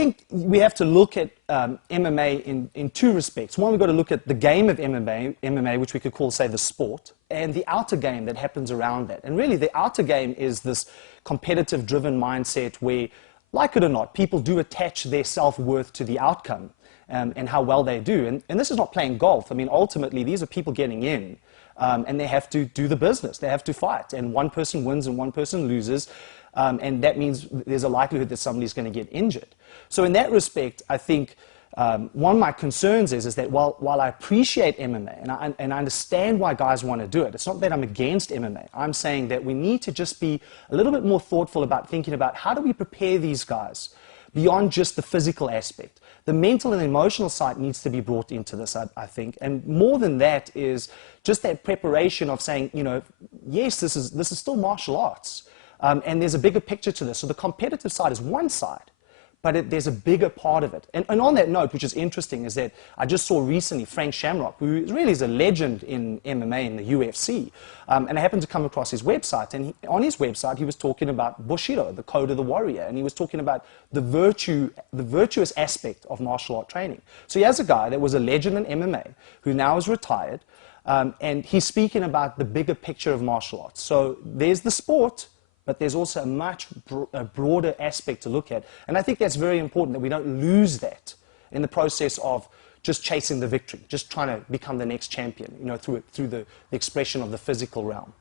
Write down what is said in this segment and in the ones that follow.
think we have to look at MMA in two respects. One, we've got to look at the game of MMA, which we could call, say, the sport, and the outer game that happens around that. And really, the outer game is this competitive-driven mindset where, like it or not, people do attach their self-worth to the outcome and how well they do. And this is not playing golf. I mean, ultimately, these are people getting in, and they have to do the business. They have to fight. And one person wins and one person loses. And that means there's a likelihood that somebody's going to get injured. So in that respect, I think one of my concerns is that while I appreciate MMA and I understand why guys want to do it, it's not that I'm against MMA. I'm saying that we need to just be a little bit more thoughtful about thinking about how do we prepare these guys beyond just the physical aspect. The mental and emotional side needs to be brought into this, I think. And more than that is just that preparation of saying, you know, yes, this is still martial arts. And there's a bigger picture to this. So the competitive side is one side, but there's a bigger part of it. And on that note, which is interesting, is that I just saw recently Frank Shamrock, who really is a legend in MMA in the UFC. And I happened to come across his website. And on his website, he was talking about Bushido, the code of the warrior. And he was talking about the virtuous aspect of martial art training. So he has a guy that was a legend in MMA, who now is retired. And he's speaking about the bigger picture of martial arts. So there's the sport, but there's also a much broader aspect to look at. And I think that's very important, that we don't lose that in the process of just chasing the victory, just trying to become the next champion, you know, through the expression of the physical realm.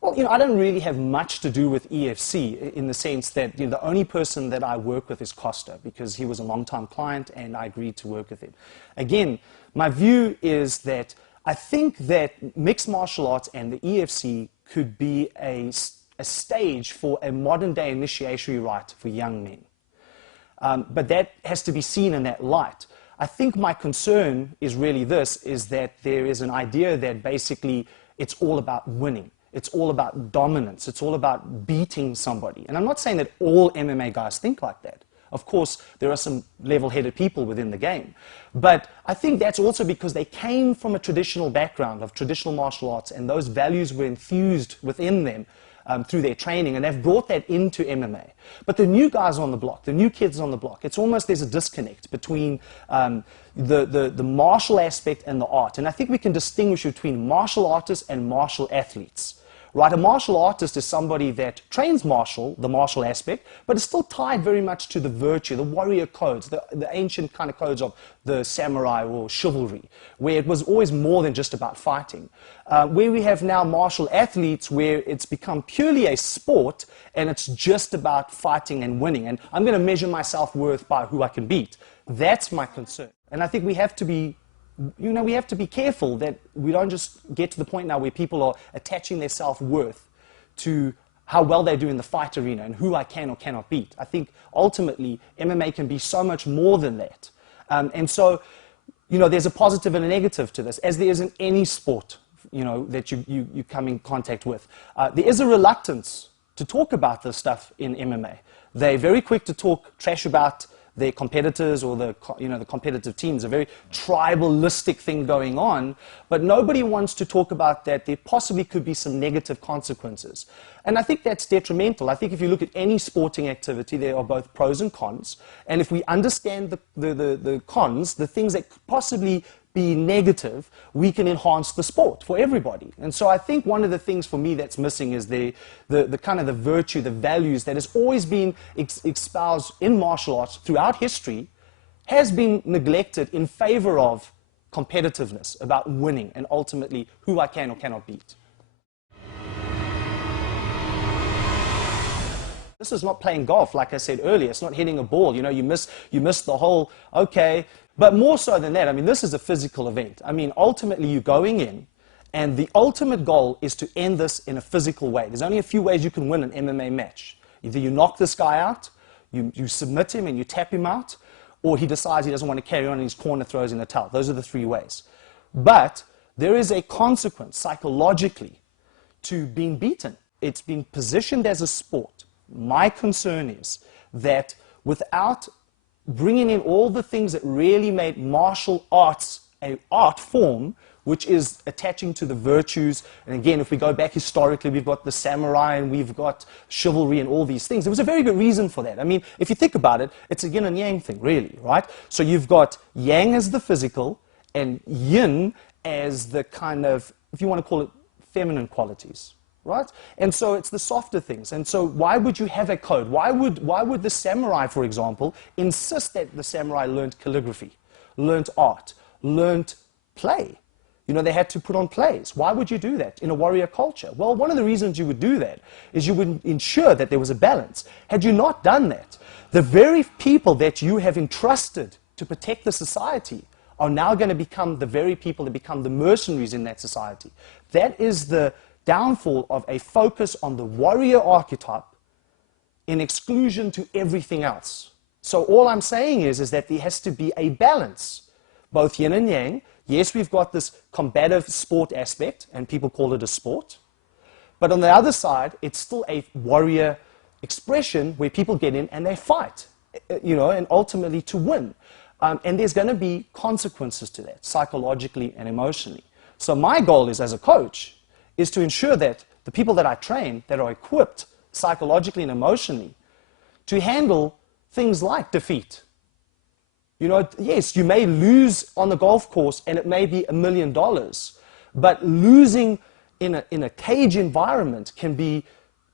Well, you know, I don't really have much to do with EFC in the sense that, you know, the only person that I work with is Costa, because he was a long-time client and I agreed to work with him. Again, my view is that I think that mixed martial arts and the EFC could be a stage for a modern-day initiatory rite for young men. But that has to be seen in that light. I think my concern is really this, is that there is an idea that basically it's all about winning. It's all about dominance. It's all about beating somebody. And I'm not saying that all MMA guys think like that. Of course, there are some level-headed people within the game. But I think that's also because they came from a traditional background of traditional martial arts, and those values were infused within them through their training, and they've brought that into MMA. But the new guys on the block, the new kids on the block, it's almost there's a disconnect between the martial aspect and the art. And I think we can distinguish between martial artists and martial athletes. Right, a martial artist is somebody that trains the martial aspect, but is still tied very much to the virtue, the warrior codes, the ancient kind of codes of the samurai or chivalry, where it was always more than just about fighting. Where we have now martial athletes where it's become purely a sport and it's just about fighting and winning. And I'm going to measure my self-worth by who I can beat. That's my concern. And I think we have to be we have to be careful that we don't just get to the point now where people are attaching their self-worth to how well they do in the fight arena and who I can or cannot beat. I think ultimately MMA can be so much more than that. And so, you know, there's a positive and a negative to this, as there is in any sport, you know, that you come in contact with. There is a reluctance to talk about this stuff in MMA. They're very quick to talk trash about their competitors or the competitive teams, a very tribalistic thing going on, but nobody wants to talk about that there possibly could be some negative consequences. And I think that's detrimental. I think if you look at any sporting activity, there are both pros and cons, and if we understand the cons, the things that could possibly be negative, we can enhance the sport for everybody. And so I think one of the things for me that's missing is the kind of the virtue, the values that has always been espoused in martial arts throughout history, has been neglected in favor of competitiveness, about winning, and ultimately who I can or cannot beat. This is not playing golf, like I said earlier. It's not hitting a ball. You know, you miss the hole, okay. But more so than that, I mean, this is a physical event. I mean, ultimately, you're going in, and the ultimate goal is to end this in a physical way. There's only a few ways you can win an MMA match. Either you knock this guy out, you submit him and you tap him out, or he decides he doesn't want to carry on in his corner, throws in the towel. Those are the three ways. But there is a consequence psychologically to being beaten. It's been positioned as a sport. My concern is that without bringing in all the things that really made martial arts an art form, which is attaching to the virtues. And again, if we go back historically, we've got the samurai and we've got chivalry and all these things. There was a very good reason for that. I mean, if you think about it, it's a yin and yang thing, really, right? So you've got yang as the physical and yin as the kind of, if you want to call it, feminine qualities, right? And so it's the softer things. And so why would you have a code? Why would the samurai, for example, insist that the samurai learned calligraphy, learned art, learned play? You know, they had to put on plays. Why would you do that in a warrior culture? Well, one of the reasons you would do that is you would ensure that there was a balance. Had you not done that, the very people that you have entrusted to protect the society are now going to become the very people that become the mercenaries in that society. That is the downfall of a focus on the warrior archetype in exclusion to everything else. So all I'm saying is that there has to be a balance, both yin and yang. Yes, we've got this combative sport aspect, and people call it a sport. But on the other side, it's still a warrior expression where people get in and they fight, you know, and ultimately to win. And there's going to be consequences to that, psychologically and emotionally. So my goal is, as a coach, is to ensure that the people that I train, that are equipped psychologically and emotionally to handle things like defeat. You know, yes, you may lose on the golf course and it may be $1 million, but losing in a cage environment can be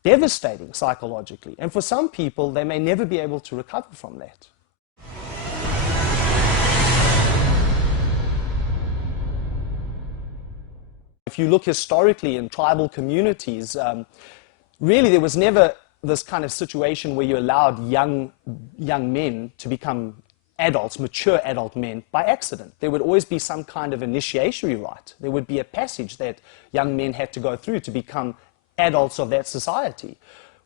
devastating psychologically. And for some people, they may never be able to recover from that. If you look historically in tribal communities, really there was never this kind of situation where you allowed young men to become adults, mature adult men, by accident. There would always be some kind of initiatory rite. There would be a passage that young men had to go through to become adults of that society.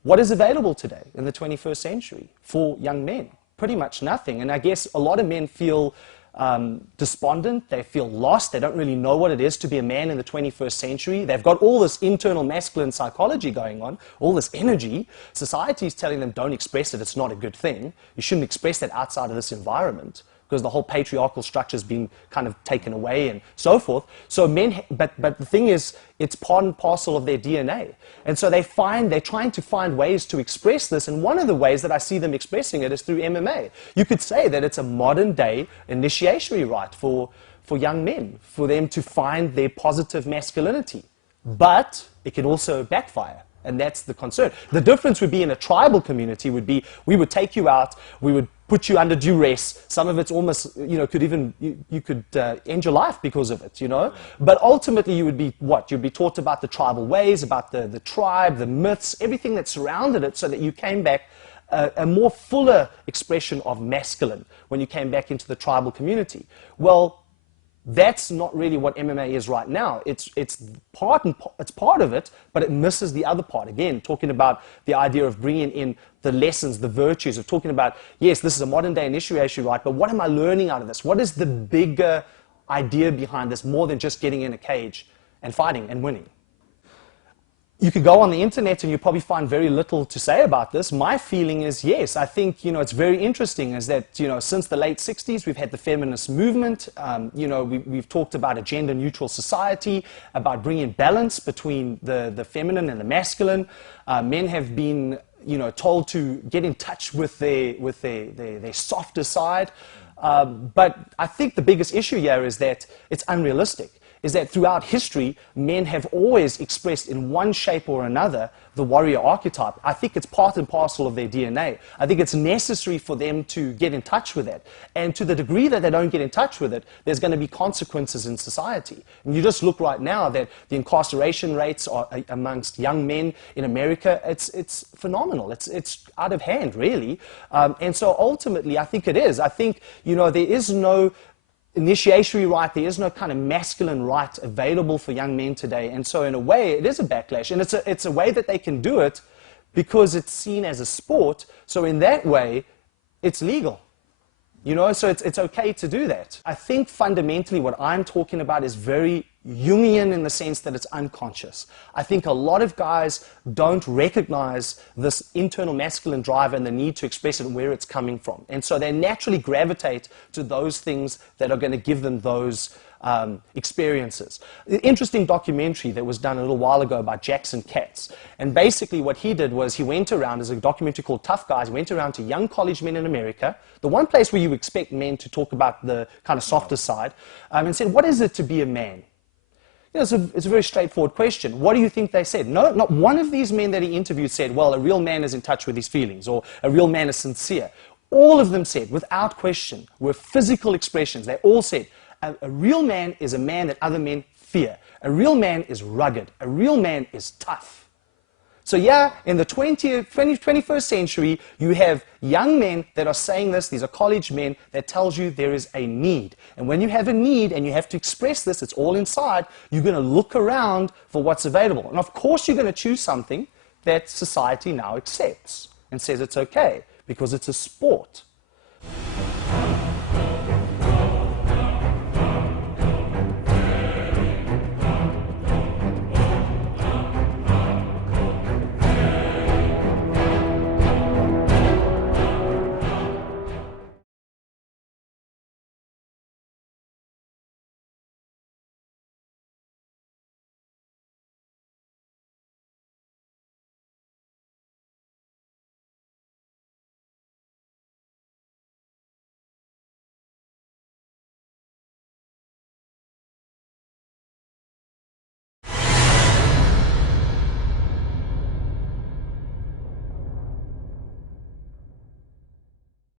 What is available today in the 21st century for young men? Pretty much nothing. And I guess a lot of men feel despondent, they feel lost, they don't really know what it is to be a man in the 21st century. They've got all this internal masculine psychology going on, all this energy. Society is telling them, don't express it, it's not a good thing. You shouldn't express that outside of this environment, because the whole patriarchal structure has been kind of taken away and so forth. So men, but the thing is, it's part and parcel of their DNA. And so they're trying to find ways to express this, and one of the ways that I see them expressing it is through MMA. You could say that it's a modern day initiatory rite for young men, for them to find their positive masculinity. But it can also backfire. And that's the concern. The difference would be in a tribal community would be, we would take you out, we would put you under duress. Some of it's almost, you know, could even, you could end your life because of it, you know. But ultimately you would be what? You'd be taught about the tribal ways, about the tribe, the myths, everything that surrounded it, so that you came back a more fuller expression of masculine when you came back into the tribal community. Well, that's not really what MMA is right now. It's part of it, but it misses the other part. Again, talking about the idea of bringing in the lessons, the virtues, of talking about, yes, this is a modern day initiation rite, but what am I learning out of this? What is the bigger idea behind this, more than just getting in a cage and fighting and winning? You could go on the internet and you probably find very little to say about this. My feeling is, yes, I think, you know, it's very interesting is that, you know, since the late 60s, we've had the feminist movement. You know, we've talked about a gender-neutral society, about bringing balance between the feminine and the masculine. Men have been, you know, told to get in touch with their softer side. But I think the biggest issue here is that it's unrealistic. Is that throughout history, men have always expressed in one shape or another the warrior archetype. I think it's part and parcel of their DNA. I think it's necessary for them to get in touch with it. And to the degree that they don't get in touch with it, there's going to be consequences in society. And you just look right now that the incarceration rates are amongst young men in America, it's phenomenal. It's out of hand, really. And so ultimately, I think it is. I think, you know, there is no initiatory rite, there is no kind of masculine rite available for young men today, and so in a way it is a backlash, and it's a way that they can do it because it's seen as a sport, so in that way it's legal, you know, so it's okay to do that. I think fundamentally what I'm talking about is very Jungian in the sense that it's unconscious. I think a lot of guys don't recognize this internal masculine drive and the need to express it and where it's coming from. And so they naturally gravitate to those things that are going to give them those experiences. An interesting documentary that was done a little while ago by Jackson Katz. And basically what he did was he went around, there's a documentary called Tough Guys, went around to young college men in America, the one place where you expect men to talk about the kind of softer side, and said, what is it to be a man? You know, it's a very straightforward question. What do you think they said? No, not one of these men that he interviewed said, well, a real man is in touch with his feelings, or a real man is sincere. All of them said, without question, were physical expressions. They all said, a real man is a man that other men fear. A real man is rugged. A real man is tough. So yeah, in the 21st century, you have young men that are saying this. These are college men that tells you there is a need. And when you have a need and you have to express this, it's all inside, you're going to look around for what's available. And of course, you're going to choose something that society now accepts and says it's okay because it's a sport.